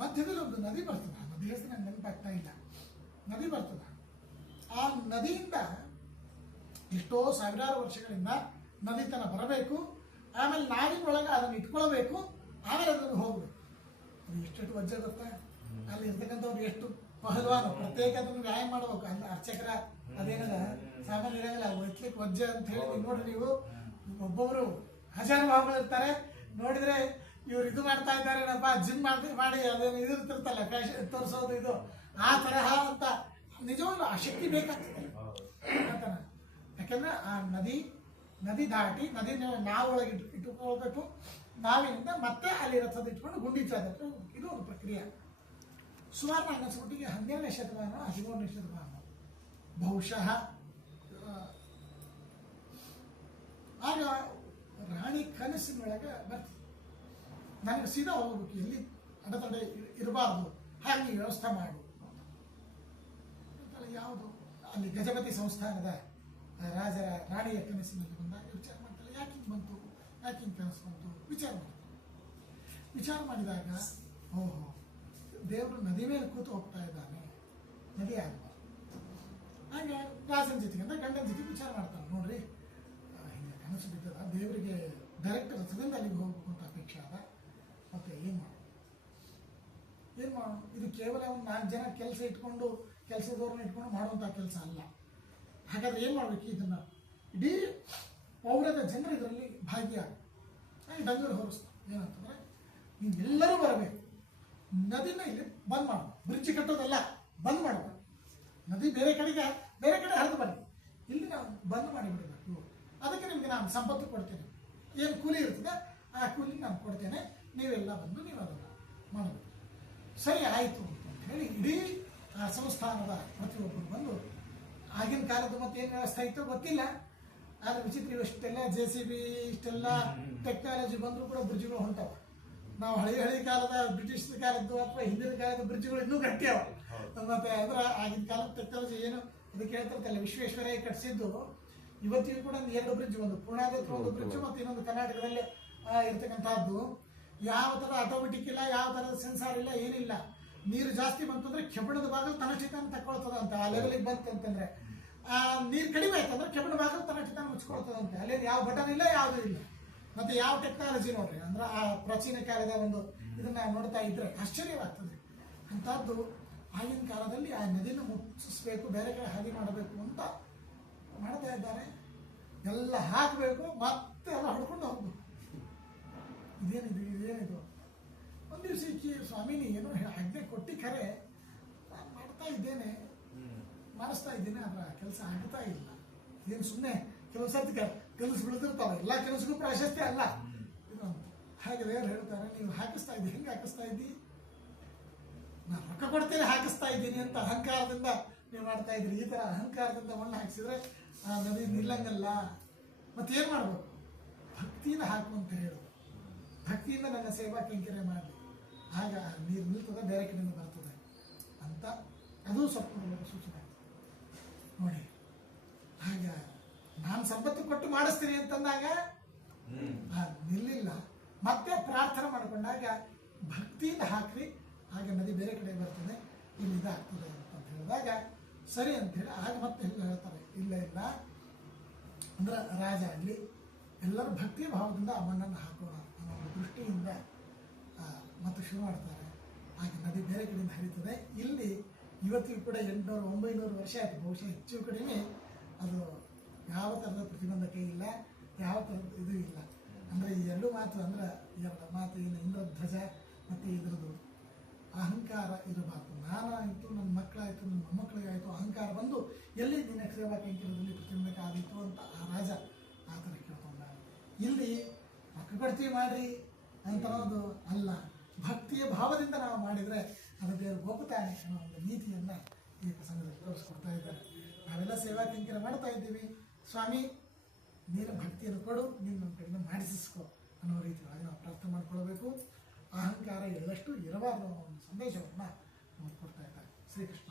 ಮಧ್ಯದಲ್ಲಿ ಒಂದು ನದಿ ಬರ್ತದೆ. ಆ ನದಿ ಹೆಸರು ನಂಗೆ ನೆನಪಾಗ್ತಾ ಇಲ್ಲ. ನದಿ ಬರ್ತದೆ. ಆ ನದಿಯಿಂದ ಎಷ್ಟೋ ಸಾವಿರಾರು ವರ್ಷಗಳಿಂದ ನದಿ ತನ ಬರಬೇಕು, ಆಮೇಲೆ ನಾವಿನೊಳಗೆ ಅದನ್ನು ಇಟ್ಕೊಳ್ಬೇಕು, ಆಮೇಲೆ ಅದನ್ನು ಹೋಗ್ಬೇಕು. ಅದು ಎಷ್ಟೆಷ್ಟು ವಜ್ಜೆ ಗೊತ್ತಾ. ಅಲ್ಲಿ ಇರ್ತಕ್ಕಂಥವ್ರು ಎಷ್ಟು ಪಹಲ್ವಾನು, ಪ್ರತ್ಯೇಕ ಅದನ್ನು ವ್ಯಾಯಾಮ ಮಾಡ್ಬೇಕು. ಅಲ್ಲಿ ಅರ್ಚಕರ ಅದೇನದ ಸಾಮಾನ್ಯ ಇರಂಗಿಲ್ಲ, ಒಯ್ಲಿಕ್ಕೆ ವಜ್ಜೆ ಅಂತ ಹೇಳಿ ನೋಡ್ರಿ ನೀವು. ಒಬ್ಬೊಬ್ರು ಹಜಾನುಭಾವಗಳು ಇರ್ತಾರೆ, ನೋಡಿದ್ರೆ ಇವ್ರು ಇದು ಮಾಡ್ತಾ ಇದ್ದಾರೆ ಏನಪ್ಪ, ಜಿಮ್ ಮಾಡಿ ಅದೇನು ಇದು ಇರ್ತಿರ್ತಲ್ಲ ಫ್ಯಾಷನ್ ತೋರಿಸೋದು, ಇದು ಆ ತರಹ ಅಂತ ನಿಜವಾಗ್ಲೂ ಆ ಶಕ್ತಿ ಬೇಕಾಗ್ತದೆ ಅಂತ. ಯಾಕಂದ್ರೆ ಆ ನದಿ ದಾಟಿ ನದಿನ ನಾವೊಳಗೆ ಇಟ್ಟುಕೊಳ್ಬೇಕು, ನಾವಿನಿಂದ ಮತ್ತೆ ಅಲ್ಲಿ ರಥದ ಇಟ್ಕೊಂಡು ಗುಂಡಿಚಾದಟ್ಟು. ಇದು ಒಂದು ಪ್ರಕ್ರಿಯೆ. ಸುಮಾರು ನನ್ನ ಅನಿಸ್ಬಿಟ್ಟಿಗೆ 12ನೇ ಶತಮಾನ 13ನೇ ಶತಮಾನ ಬಹುಶಃ. ಆಗ ರಾಣಿ ಕನಸಿನೊಳಗೆ ಬರ್ತೀವಿ, ನನಗೆ ಸೀದಾ ಹೋಗ್ಬೇಕು, ಎಲ್ಲಿ ಅಡೆತಡೆ ಇರಬಾರ್ದು, ಹಾಗೆ ವ್ಯವಸ್ಥೆ ಮಾಡು. ಯಾವುದು ಅಲ್ಲಿ ಗಜಪತಿ ಸಂಸ್ಥಾನದ ರಾಜರ ರಾಣಿಯ ಕನಸಿನಲ್ಲಿ ಬಂದಾಗ ವಿಚಾರ ಮಾಡ್ತಾಳೆ, ಯಾಕೆ ಹಿಂಗೆ ಬಂತು, ಯಾಕೆ ಹಿಂಗೆ ಕನಸು ಬಂತು, ವಿಚಾರ ಮಾಡಿದಾಗ ಓಹೋ, ದೇವರು ನದಿ ಮೇಲೆ ಕೂತು ಹೋಗ್ತಾ ಇದ್ದಾನೆ, ನದಿ ಆಗಬಾರ್ದು. ಹಾಗೆ ರಾಜನ ಜೊತೆಗೆ ಅಂದ್ರೆ ಗಂಡನ ಜೊತೆಗೆ ವಿಚಾರ ಮಾಡ್ತಾನೆ, ನೋಡ್ರಿ ಹಿಂಗೆ ಕನಸು ಬಿದ್ದದ, ದೇವರಿಗೆ ಡೈರೆಕ್ಟ್ ರಥದಿಂದ ಅಲ್ಲಿಗೆ ಹೋಗ್ಬೇಕು ಅಂತ ಅಪೇಕ್ಷೆ ಅದ, ಮತ್ತೆ ಏನು ಮಾಡೋದು, ಇದು ಕೇವಲ ಒಂದು 4 ಜನ ಕೆಲಸದವ್ರನ್ನ ಇಟ್ಕೊಂಡು ಮಾಡುವಂಥ ಕೆಲಸ ಅಲ್ಲ. ಹಾಗಾದ್ರೆ ಏನು ಮಾಡ್ಬೇಕು, ಇದನ್ನ ಇಡೀ ಪೌರದ ಜನರು ಇದರಲ್ಲಿ ಭಾಗಿಯಾಗ ಡಂಗೂರು ಹೊರಿಸ್ತಾರೆ. ಏನಂತಂದ್ರೆ ನೀವೆಲ್ಲರೂ ಬರಬೇಕು, ನದಿನ ಇಲ್ಲಿ ಬಂದ್ ಮಾಡಬೇಕು, ಬ್ರಿಡ್ಜ್ ಕಟ್ಟೋದಲ್ಲ, ಬಂದ್ ಮಾಡಬೇಕು. ನದಿ ಬೇರೆ ಕಡೆ ಹರಿದು ಬನ್ನಿ, ಇಲ್ಲಿ ನಾವು ಬಂದ್ ಮಾಡಿಬಿಡಬೇಕು. ಅದಕ್ಕೆ ನಿಮ್ಗೆ ನಾನು ಸಂಪತ್ತು ಕೊಡ್ತೇನೆ, ಏನು ಕೂಲಿ ಇರ್ತದೆ ಆ ಕೂಲಿ ನಾನು ಕೊಡ್ತೇನೆ, ನೀವೆಲ್ಲ ಬಂದು ನೀವು ಅದನ್ನು ಮಾಡಬೇಕು. ಸರಿ ಆಯಿತು ಅಂತ ಹೇಳಿ ಇಡೀ ಆ ಸಂಸ್ಥಾನದ ಪ್ರತಿಯೊಬ್ಬರು ಬಂದು, ಆಗಿನ ಕಾಲದ ಮತ್ತೆ ಏನು ವ್ಯವಸ್ಥೆ ಇತ್ತು ಗೊತ್ತಿಲ್ಲ, ಆದರೆ ವಿಚಿತ್ರ ಇಷ್ಟೆಲ್ಲ JCB ಇಷ್ಟೆಲ್ಲ ಟೆಕ್ನಾಲಜಿ ಬಂದರೂ ಕೂಡ ಬ್ರಿಡ್ಜ್ಗಳು ಹೊಂಟವ. ನಾವು ಹಳಿ ಕಾಲದ ಬ್ರಿಟಿಷ್ ಕಾಲದ್ದು ಅಥವಾ ಹಿಂದಿನ ಕಾಲದ ಬ್ರಿಡ್ಜ್ಗಳು ಇನ್ನೂ ಗಟ್ಟಿಯವ. ಮತ್ತೆ ಅದರ ಆಗಿನ ಕಾಲದ ಟೆಕ್ನಾಲಜಿ ಏನು ಅದಕ್ಕೆ ಹೇಳ್ತಿರ್ತಲ್ಲ, ವಿಶ್ವೇಶ್ವರಯ್ಯ ಕಟ್ಟಿಸಿದ್ದು ಇವತ್ತಿಗೂ ಕೂಡ 2 ಬ್ರಿಡ್ಜ್, ಒಂದು ಪೂರ್ಣಾದ ಒಂದು ಬ್ರಿಡ್ಜ್ ಮತ್ತು ಇನ್ನೊಂದು ಕರ್ನಾಟಕದಲ್ಲಿ ಇರ್ತಕ್ಕಂಥದ್ದು. ಯಾವ ಥರ ಆಟೋಮೆಟಿಕ್ ಇಲ್ಲ, ಯಾವ ಥರದ ಸೆನ್ಸಾರ್ ಇಲ್ಲ, ಏನಿಲ್ಲ. ನೀರು ಜಾಸ್ತಿ ಬಂತಂದ್ರೆ ಕೆಬ್ಬಣದ ಬಾಗಿಲು ತನ್ನಚಿತಾನ ತಕ್ಕೊಳ್ತದಂತೆ. ಆ ಲೆವೆಲಿಗೆ ಬಂತಂತಂದ್ರೆ, ನೀರು ಕಡಿಮೆ ಆಯ್ತಂದ್ರೆ ಕೆಬ್ಬಣ ಬಾಗಿಲು ತನ್ನಚಿತಾನ ಮುಚ್ಕೊಳ್ತದಂತೆ. ಅಲ್ಲಿ ಯಾವ ಬಟನ್ ಇಲ್ಲ, ಯಾವುದೂ ಇಲ್ಲ. ಮತ್ತೆ ಯಾವ ಟೆಕ್ನಾಲಜಿ ನೋಡ್ರಿ, ಅಂದ್ರೆ ಆ ಪ್ರಾಚೀನ ಕಾಲದ ಒಂದು ಇದನ್ನ ನೋಡ್ತಾ ಇದ್ರೆ ಆಶ್ಚರ್ಯವಾಗ್ತದೆ. ಅಂಥದ್ದು ಆಗಿನ ಕಾಲದಲ್ಲಿ ಆ ನದಿನ ಮುಚ್ಚಿಸ್ಬೇಕು, ಬೇರೆ ಕಡೆ ಹಾಗೆ ಮಾಡಬೇಕು ಅಂತ ಮಾಡ್ತಾ ಇದ್ದಾರೆ. ಎಲ್ಲ ಹಾಕಬೇಕು, ಮತ್ತೆ ಎಲ್ಲ ಹೊಡ್ಕೊಂಡು ಹೋಗ್ಬೇಕು. ಇದೇನಿದು ಒಂದು ದಿವಸ ಸ್ವಾಮಿನಿ ಏನೋ ಆಜ್ಞೆ ಕೊಟ್ಟಿ ಖರೆ, ನಾನು ಮಾಡ್ತಾ ಇದ್ದೇನೆ, ಮಾಡಿಸ್ತಾ ಇದ್ದೇನೆ, ಅದರ ಕೆಲಸ ಆಗ್ತಾ ಇಲ್ಲ. ಏನು ಸುಮ್ಮನೆ ಕೆಲವು ಸರ್ತಿ ಕೆಲಸ ಬಿಡ್ತಿರ್ತಾವೆ, ಎಲ್ಲ ಕೆಲಸಕ್ಕೂ ಪ್ರಾಶಸ್ತ್ಯ ಅಲ್ಲ ಇದು ಅಂತ. ಹಾಗೆ ದೇವರು ಹೇಳ್ತಾರೆ, ನೀವು ಹಾಕಿಸ್ತಾ ಇದ್ದೀವಿ, ಹೆಂಗೆ ಹಾಕಿಸ್ತಾ ಇದ್ದಿ, ನಾನು ರೊಕ್ಕ ಕೊಡ್ತೇನೆ ಹಾಕಿಸ್ತಾ ಇದ್ದೀನಿ ಅಂತ ಅಹಂಕಾರದಿಂದ ನೀವು ಮಾಡ್ತಾ ಇದ್ರಿ. ಈ ಥರ ಅಹಂಕಾರದಿಂದ ಮಣ್ಣು ಹಾಕಿಸಿದ್ರೆ ಆ ನದಿ ನಿಲ್ಲಂಗಲ್ಲ. ಮತ್ತೇನು ಮಾಡ್ಬೇಕು, ಭಕ್ತಿಯಿಂದ ಹಾಕು ಅಂತ ಹೇಳು, ಭಕ್ತಿಯಿಂದ ನನ್ನ ಸೇವಾ ಕೈಂಕರ್ಯ ಮಾಡಿ, ಆಗ ನೀರು ನಿಲ್ತದೆ, ಬೇರೆ ಕಡೆಯಿಂದ ಬರ್ತದೆ ಅಂತ. ಅದು ಸ್ವಲ್ಪ ಸೂಚನೆ ನೋಡಿ. ಆಗ ನಾನು ಸಂಪತ್ತು ಕೊಟ್ಟು ಮಾಡಿಸ್ತೀನಿ ಅಂತಂದಾಗ ನಿಲ್ಲಿಲ್ಲ, ಮತ್ತೆ ಪ್ರಾರ್ಥನೆ ಮಾಡಿಕೊಂಡಾಗ ಭಕ್ತಿಯಿಂದ ಹಾಕ್ರಿ, ಆಗ ನದಿ ಬೇರೆ ಕಡೆ ಬರ್ತದೆ, ಇಲ್ಲಿ ಇದಾಗ್ತದೆ ಅಂತ ಹೇಳಿದಾಗ ಸರಿ ಅಂತೇಳಿ ಆಗ ಮತ್ತೆ ಹೇಳ್ತಾರೆ, ಇಲ್ಲ ಅಂದ್ರೆ ರಾಜ ಆಗಲಿ ಎಲ್ಲರೂ ಭಕ್ತಿ ಭಾವದಿಂದ ಆ ಮಣ್ಣನ್ನು ಹಾಕೋಣ ಅನ್ನೋ ದೃಷ್ಟಿಯಿಂದ ಮತ್ತೆ ಶುರು ಮಾಡ್ತಾರೆ. ಆಗ ನದಿ ಬೇರೆ ಕಡೆಯಿಂದ ಹರಿತದೆ. ಇಲ್ಲಿ ಇವತ್ತಿಗೂ ಕೂಡ 800-900 ವರ್ಷ ಆಯಿತು, ಬಹುಶಃ ಹೆಚ್ಚು ಕಡಿಮೆ. ಅದು ಯಾವ ಥರದ ಪ್ರತಿಬಂಧಕ ಇಲ್ಲ, ಯಾವ ಥರದ ಇದು ಇಲ್ಲ. ಅಂದರೆ ಈ 2 ಮಾತು, ಅಂದ್ರೆ 2 ಮಾತು ಏನು, ಇಂದ್ರಧ್ವಜ ಮತ್ತು ಇದ್ರದ್ದು ಅಹಂಕಾರ ಇರಬಾರ್ದು. ನಾನಾಯಿತು, ನನ್ನ ಮಕ್ಕಳಾಯಿತು, ನನ್ನ ಮೊಮ್ಮಕ್ಕಳಿಗಾಯಿತು ಅಹಂಕಾರ ಬಂದು ಎಲ್ಲಿ ನಿನ್ನ ಸೇವಾ ಕೈಂಕರ್ಯದಲ್ಲಿ ಪ್ರತಿಬಂಧಕ ಆದಿತ್ತು ಅಂತ ಆ ರಾಜ ಆ ಥರ ಕೇಳ್ಕೊಂಡ. ಇಲ್ಲಿ ರೊಕ್ಕ ಕೊಡ್ತೀವಿ ಮಾಡ್ರಿ ಅಂತ ಅನ್ನೋದು ಅಲ್ಲ, ಭಕ್ತಿಯ ಭಾವದಿಂದ ನಾವು ಮಾಡಿದರೆ ಅದು ದೇವರು ಒಪ್ಪುತ್ತಾನೆ ಅನ್ನೋ ಒಂದು ನೀತಿಯನ್ನು ಈ ಪ್ರಸಂಗದಲ್ಲಿ ತೋರಿಸ್ಕೊಡ್ತಾ ಇದ್ದಾರೆ. ನಾವೆಲ್ಲ ಸೇವಾ ಕೈಂಕರ್ಯ ಮಾಡ್ತಾ ಇದ್ದೀವಿ, ಸ್ವಾಮಿ ನೀನು ಭಕ್ತಿಯನ್ನು ಕೊಡು, ನೀನು ನಮ್ಮ ಕಡೆಯಿಂದ ಮಾಡಿಸಿಸ್ಕೊ ಅನ್ನೋ ರೀತಿಯಾಗಿ ನಾವು ಪ್ರಾರ್ಥನೆ ಮಾಡ್ಕೊಳ್ಬೇಕು. ಅಹಂಕಾರ ಎಳ್ಳಷ್ಟು ಇರಬಾರ್ದು ಅನ್ನೋ ಒಂದು ಸಂದೇಶವನ್ನು ನಾವು ಕೊಡ್ತಾ ಇದ್ದಾರೆ. ಶ್ರೀಕೃಷ್ಣ.